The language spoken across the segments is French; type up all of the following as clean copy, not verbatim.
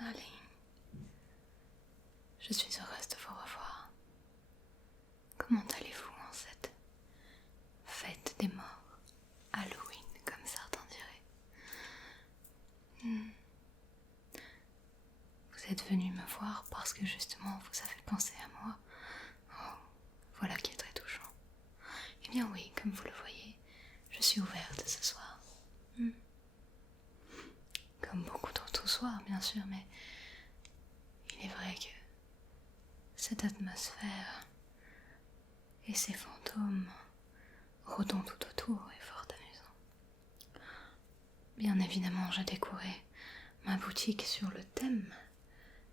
Darling, je suis heureuse de vous revoir. Comment allez-vous en cette fête des morts, Halloween comme certains diraient? Vous êtes venu me voir parce que justement vous avez pensé à moi. Oh, voilà qui est très touchant. Eh bien oui, comme vous le voyez, je suis ouverte ce soir. Comme beaucoup d'autres soirs, bien sûr, mais il est vrai que cette atmosphère et ces fantômes rôdant tout autour est fort amusant. Bien évidemment, j'ai décoré ma boutique sur le thème,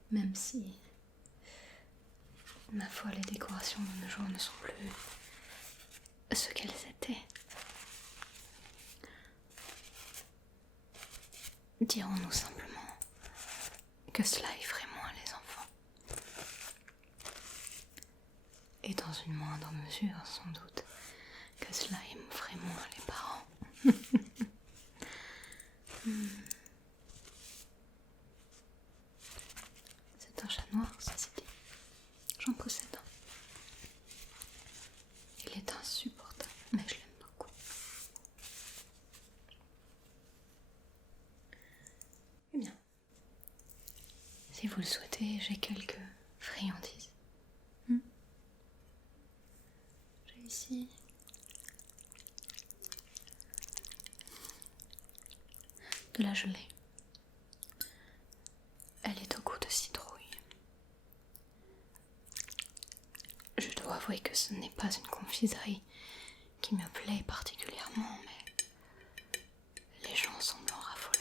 même si, ma foi, les décorations de nos jours ne sont plus ce qu'elles étaient. Dirons-nous simplement que cela effraie moins les enfants. Et dans une moindre mesure, sans doute, que cela effraie moins les parents. C'est un chat noir, ceci dit. J'en possède un. Il est insupportable, mais je l'aime beaucoup. Eh bien, si vous le souhaitez, j'ai quelques friandises. J'ai ici de la gelée. Elle est au goût de citrouille. Je dois avouer que ce n'est pas une confiserie qui me plaît particulièrement, mais les gens semblent en raffoler.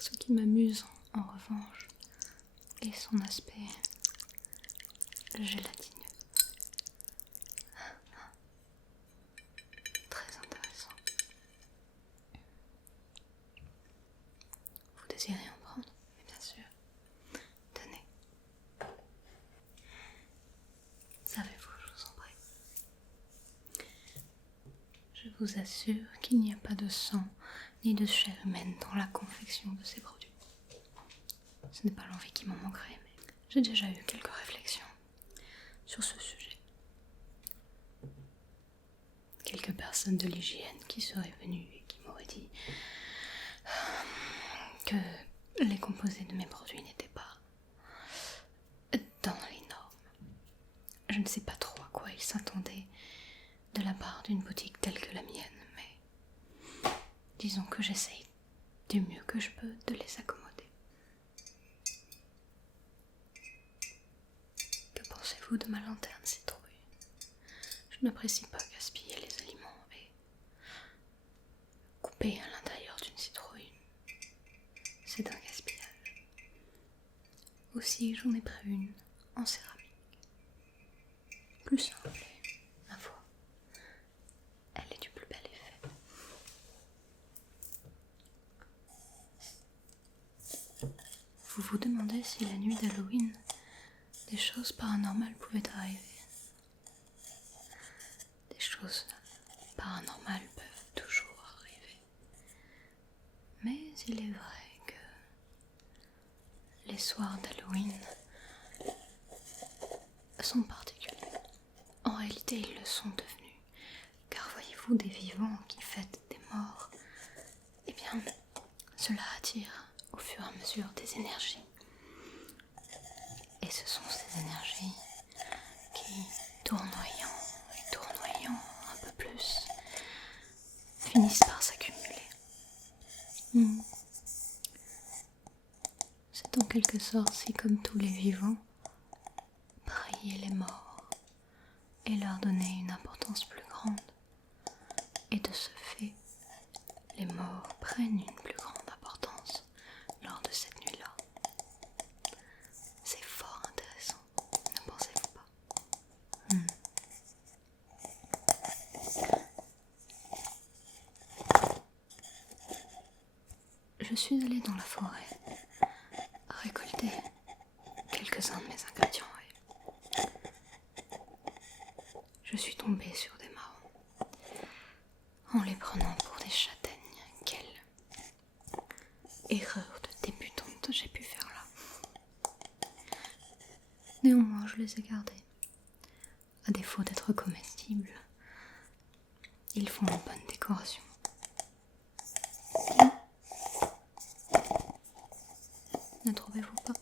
Ce qui m'amuse, en revanche, est son aspect gélatineux. Très intéressant. Vous désirez en prendre? Mais bien sûr. Tenez. Savez-vous, je vous en prie. Je vous assure qu'il n'y a pas de sang ni de chair humaine dans la confection de ces produits. Ce n'est pas l'envie qui m'en manquerait, mais j'ai déjà eu quelques réflexions sur ce sujet. Quelques personnes de l'hygiène qui seraient venues et qui m'auraient dit que les composés de mes produits n'étaient pas dans les normes. Je ne sais pas trop à quoi ils s'attendaient de la part d'une boutique telle que la mienne, mais disons que j'essaye du mieux que je peux de les accommoder. Que pensez-vous de ma lanterne citrouille? Je n'apprécie pas gaspiller les aliments et couper à l'intérieur d'une citrouille, c'est un gaspillage. Aussi, j'en ai pris une en céramique. Plus simple et, ma foi, elle est du plus bel effet. Vous vous demandez si la nuit d'Halloween, des choses paranormales pouvaient arriver. Des choses paranormales peuvent toujours arriver. Mais il est vrai que les soirs d'Halloween sont particuliers. En réalité, ils le sont devenus. Car voyez-vous, des vivants qui fêtent des morts, eh bien, cela attire au fur et à mesure des énergies. Et ce sont ces énergies qui, tournoyant et tournoyant un peu plus, finissent par s'accumuler. C'est en quelque sorte si, comme tous les vivants, prier les morts et leur donner une importance plus grande. Et de ce fait, les morts prennent une plus grande importance lors de cette nuit-là. C'est fort intéressant, ne pensez-vous pas? Je suis allée dans la forêt récolter quelques-uns de mes ingrédients et je suis tombée sur des marrons. En les prenant pour des châtaignes, quelle erreur de débutante j'ai pu faire là. Néanmoins, je les ai gardés. À défaut d'être comestibles, ils font une bonne décoration. Ne trouvez-vous pas?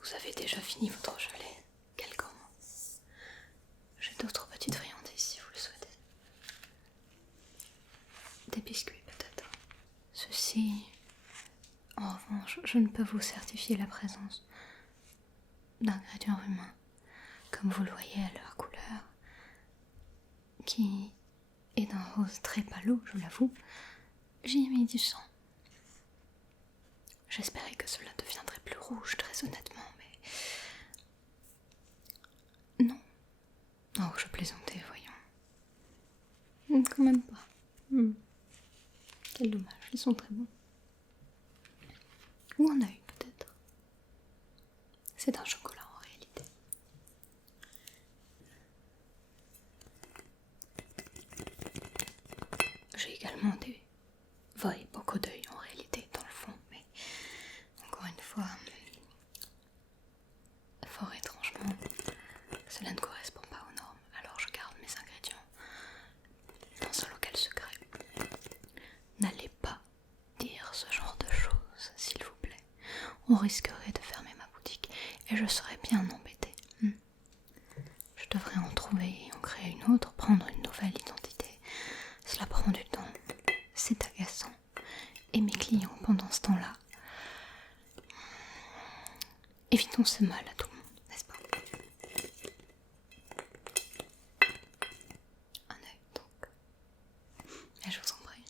Vous avez déjà fini votre gelée? Quel gourmand. J'ai d'autres petites friandises si vous le souhaitez. Des biscuits peut-être. Ceci, en revanche, je ne peux vous certifier la présence d'ingrédients humains, comme vous le voyez à leur couleur, qui est d'un rose très pâle, je l'avoue. J'y ai mis du sang. J'espérais que cela deviendrait plus rouge, très honnêtement, mais... Non. Oh, je plaisantais, voyons. Quand même pas. Quel dommage, ils sont très bons. Ou un œil, peut-être. C'est un chocolat, en réalité. J'ai également des... Oui, beaucoup d'œils, en réalité, dans le fond, mais... Encore une fois... Fort étrangement, cela ne correspond pas aux normes, alors je garde mes ingrédients dans un local secret. N'allez pas dire ce genre de choses, s'il vous plaît. On risquerait de fermer ma boutique et je serais bien embêtée. Je devrais en trouver et en créer une autre, prendre une nouvelle identité. Cela prend du temps, c'est agaçant. Et mes clients, pendant ce temps-là, évitons ce mal à tout le monde, n'est-ce pas? Un œil, donc. Et je vous en prie.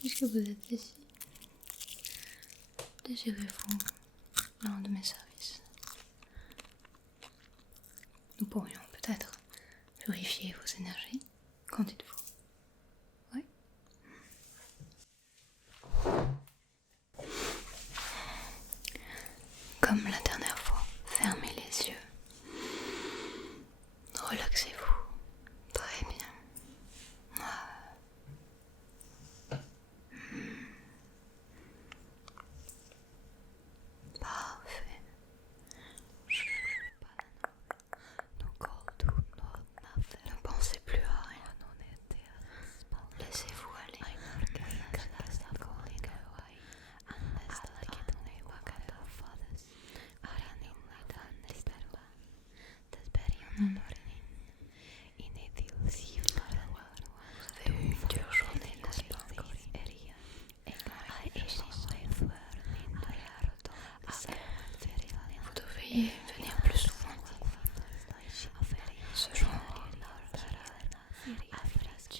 Puisque vous êtes ici, désirez-vous l'un de mes services? Nous pourrions peut-être purifier vos énergies. Qu'en dites-vous? Oui? Comme la dernière fois, fermez les yeux. Relaxez-vous. Très bien. Parfait. Ne pensez plus à rien. Laissez-vous aller. Vous avez eu une dure journée, n'est-ce pas? Vous devriez venir plus souvent. Ce genre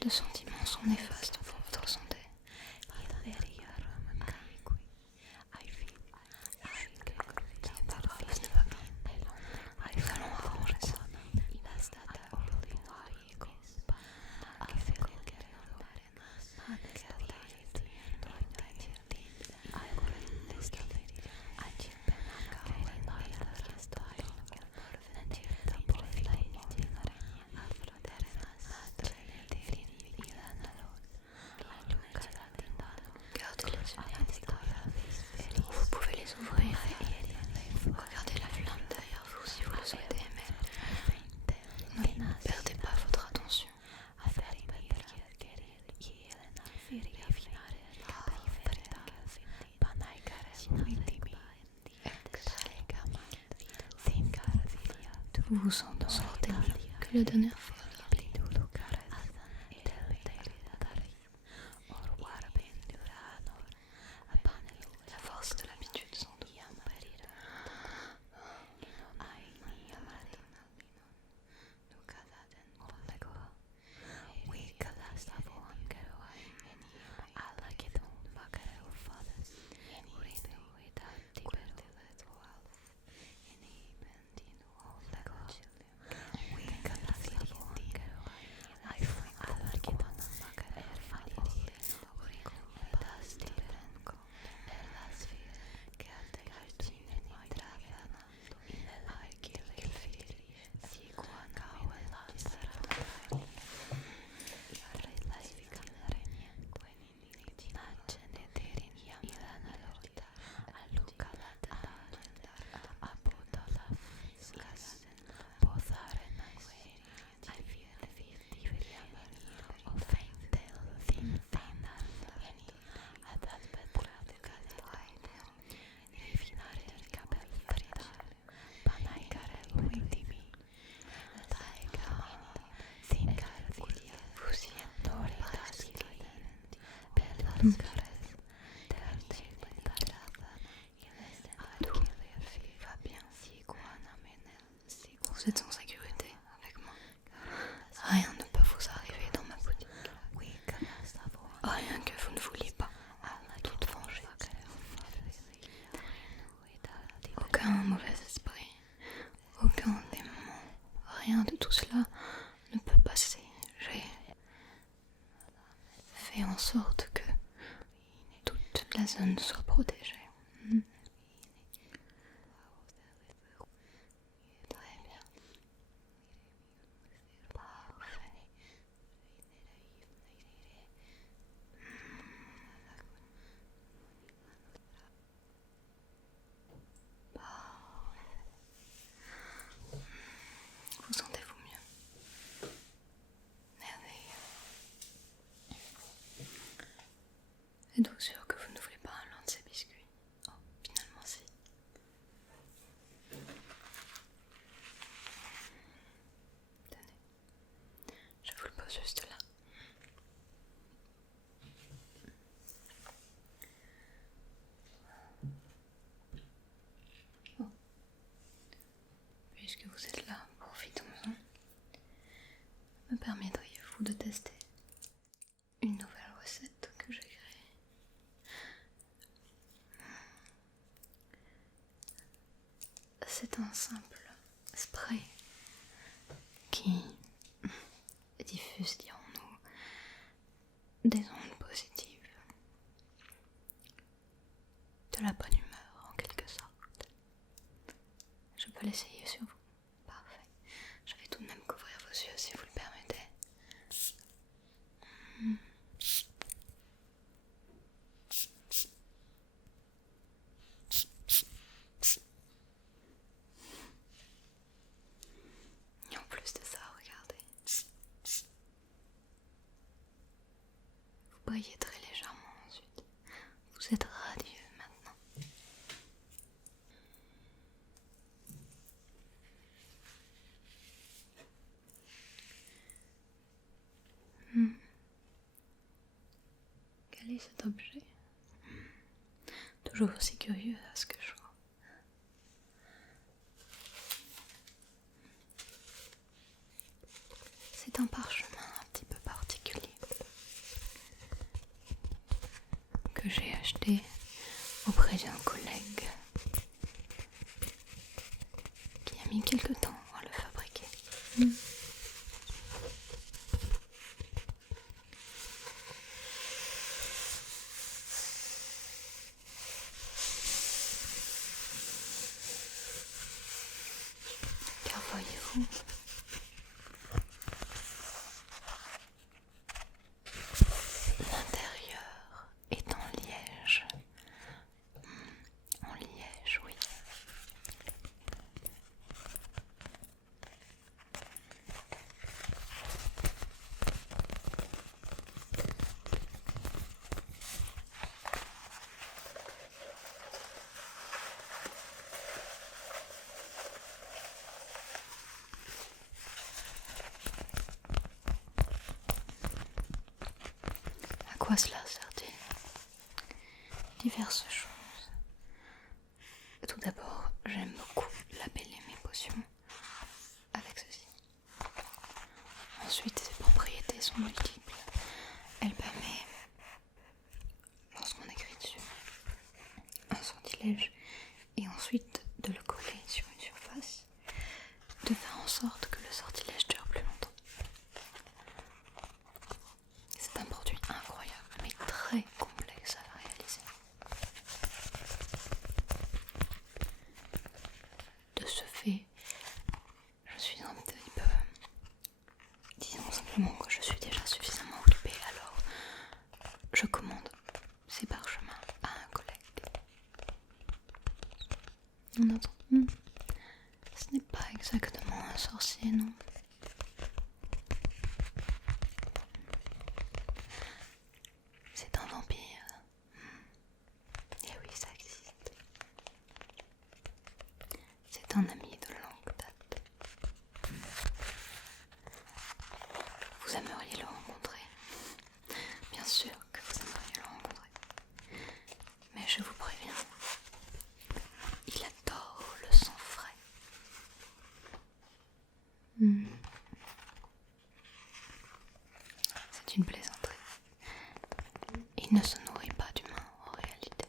de sentiments sont néfastes pour votre santé. Ce n'est pas grave, ce n'est pas grave. Nous allons arranger ça. Gardez les yeux. Vous pouvez les ouvrir et regardez la flamme derrière vous si vous le souhaitez, mais ne perdez pas votre attention. Vous vous sentez mieux que la dernière fois. La force de l'habitude, sans doute. Vous êtes en sécurité avec moi. Rien ne peut vous arriver dans ma boutique. Rien que vous ne vouliez pas. Toute venger. Aucun mauvais esprit, aucun démon, rien de tout cela ne peut passer. J'ai fait en sorte que toute la zone soit protégée. Très bien. Parfait. Vous sentez-vous mieux? Merveilleux. Êtes-vous sûr que vous ne voulez pas l'un de ces biscuits? Oh, finalement si. Tenez. Je vous le pose juste là. Oh. Puisque vous êtes là, profitons-en. Me permettriez-vous de tester une nouvelle recette que j'ai créée? C'est un simple spray qui diffuse, dirons-nous, des ondes positives, de la bonne humeur en quelque sorte. Je peux l'essayer sur vous? Parfait. Je vais tout de même couvrir vos yeux si vous le permettez. Et en plus de ça, regardez. Vous brillez très légèrement ensuite. Vous êtes radieux maintenant. Quel est cet objet? Toujours aussi curieux à ce que je vois. C'est un parchemin un petit peu particulier que j'ai acheté auprès d'un collègue qui a mis quelque temps à le fabriquer. Car voyez-vous, l'intérieur est en liège. En liège, oui. À quoi cela sert-il? Diverses choses. Tout d'abord, j'aime beaucoup labeller mes potions avec ceci. Ensuite, ses propriétés sont multiples. Elle permet, lorsqu'on écrit dessus, un sortilège et ensuite de le coller sur une surface, de faire en sorte que le sortilège dure plus longtemps. C'est un produit incroyable, mais très complexe à réaliser. De ce fait, je suis un petit peu... Disons simplement que je suis déjà suffisamment occupée, alors je commande ces parchemins à un collègue. On entend. Ce n'est pas exactement un sorcier, non. C'est un vampire. Et oui, ça existe. C'est un ami de longue date. Vous aimeriez le rencontrer? Bien sûr que vous aimeriez le rencontrer. qui ne se nourrit pas d'humains en réalité.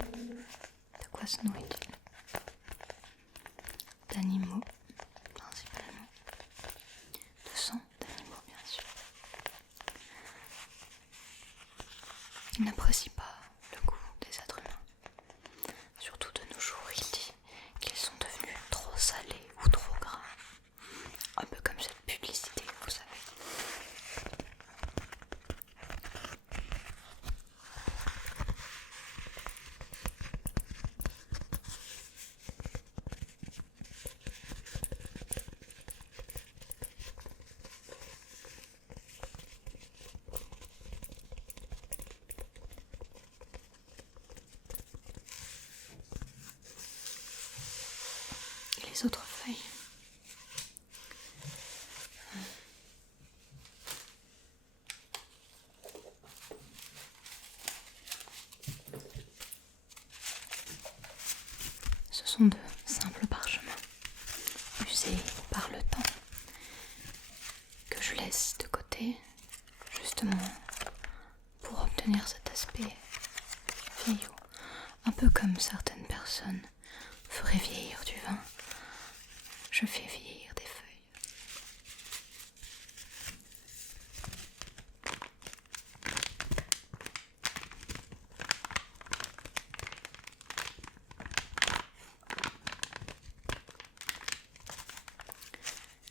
De quoi se nourrit-il? D'animaux, principalement. De sang d'animaux, bien sûr. Il n'apprécie pas le goût des êtres humains. Surtout de nos jours, il dit qu'ils sont devenus trop salés ou trop gras. Un peu comme cette publicité, vous savez. Et les autres feuilles. Ce sont de simples parchemins, usés par le temps, que je laisse de côté, justement, pour obtenir cet aspect vieillot, un peu comme certaines personnes feraient vieillir du vin. Je fais vieillir des feuilles.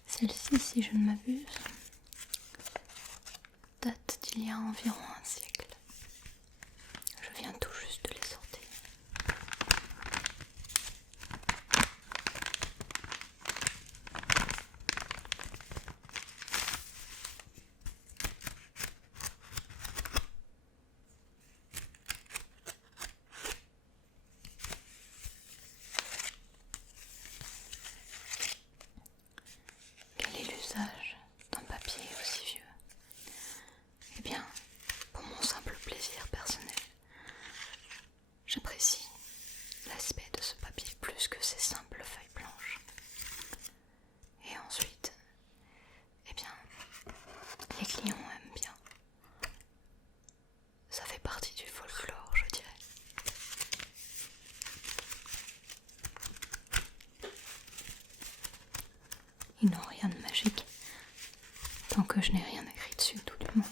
Celle-ci, si je ne m'abuse, date d'il y a environ un siècle. Je viens tout juste de les sortir. Quel est l'usage d'un papier aussi vieux? Eh bien, pour mon simple plaisir personnel, j'apprécie l'aspect de ce papier plus que ces simples feuilles blanches. Et ensuite, eh bien, les clients aiment bien. Ça fait partie du folklore, je dirais. Ils n'ont rien de magique, tant que je n'ai rien écrit dessus, tout du moins.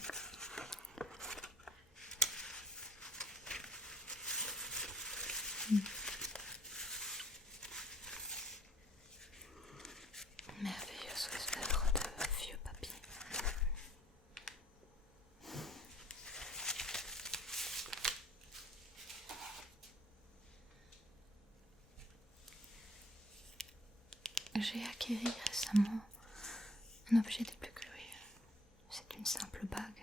Merveilleuse œuvre de vieux papier. J'ai acquéri récemment un objet des plus curieux. C'est une simple bague,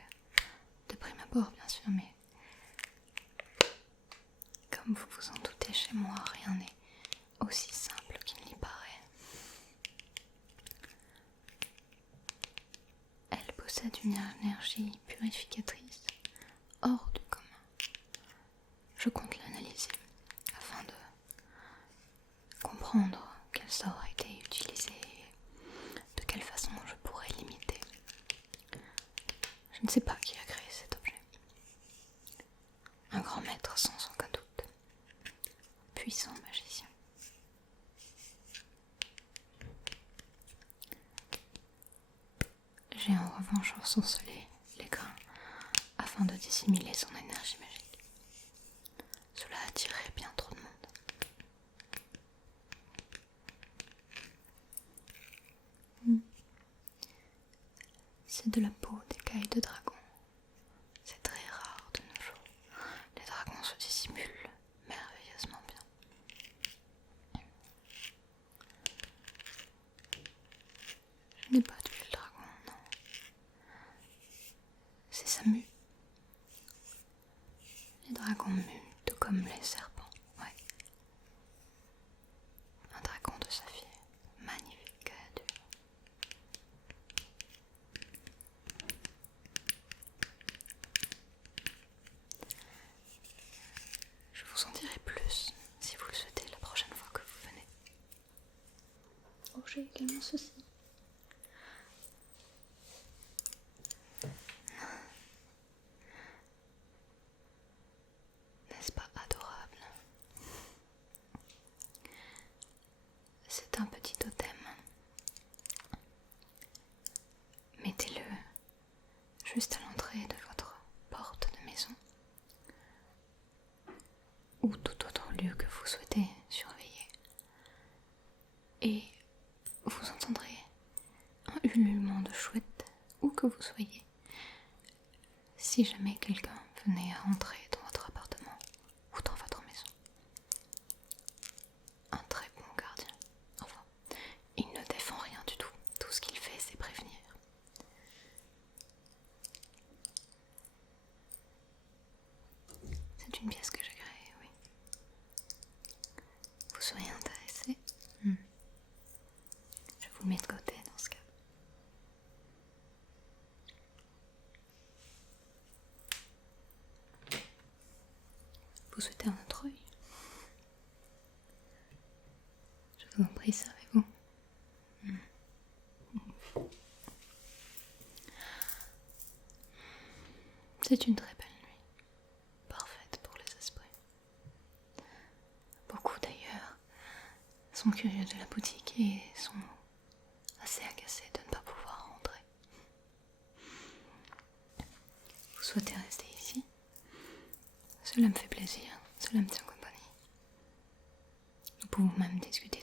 de prime abord bien sûr, mais comme vous vous en doutez, chez moi, rien n'est aussi simple qu'il n'y paraît. Elle possède une énergie purificatrice hors du commun. Je compte l'analyser afin de comprendre quel sort a été utilisé et de quelle façon je pourrais l'imiter. Je ne sais pas qui a créé cet objet. Un grand maître sans aucun doute. Puissant magicien. J'ai en revanche ensorcelé les grains afin de dissimuler son énergie magique. Cela attirerait bien trop de monde. C'est de la peau d'écaille de dragon. C'est très rare de nos jours. Les dragons se dissimulent merveilleusement bien. Je n'ai pas tué le dragon, non. C'est sa mue. Les dragons muent tout comme les serpents, ouais. Un dragon de saphir, magnifique à deux. Je vous en dirai plus si vous le souhaitez la prochaine fois que vous venez. Oh, j'ai également ceci. juste à l'entrée de votre porte de maison, ou tout autre lieu que vous souhaitez surveiller. Et vous entendrez un ululement de chouette, où que vous soyez. Si jamais quelqu'un venait à entrer dans votre appartement ou dans votre maison, un très bon gardien. Enfin, il ne défend rien du tout. Tout ce qu'il fait, c'est prévenir. C'est une pièce que j'ai créée, oui. Vous seriez intéressé? Je vous mets de côté dans ce cas. Vous souhaitez un autre œil? Je vous en prie, servez-vous. C'est une très belle nuit, parfaite pour les esprits. Beaucoup d'ailleurs sont curieux de la boutique et sont assez agacés de ne pas pouvoir rentrer. Vous souhaitez rester ici? Cela me fait plaisir, cela me tient compagnie. Nous pouvons même discuter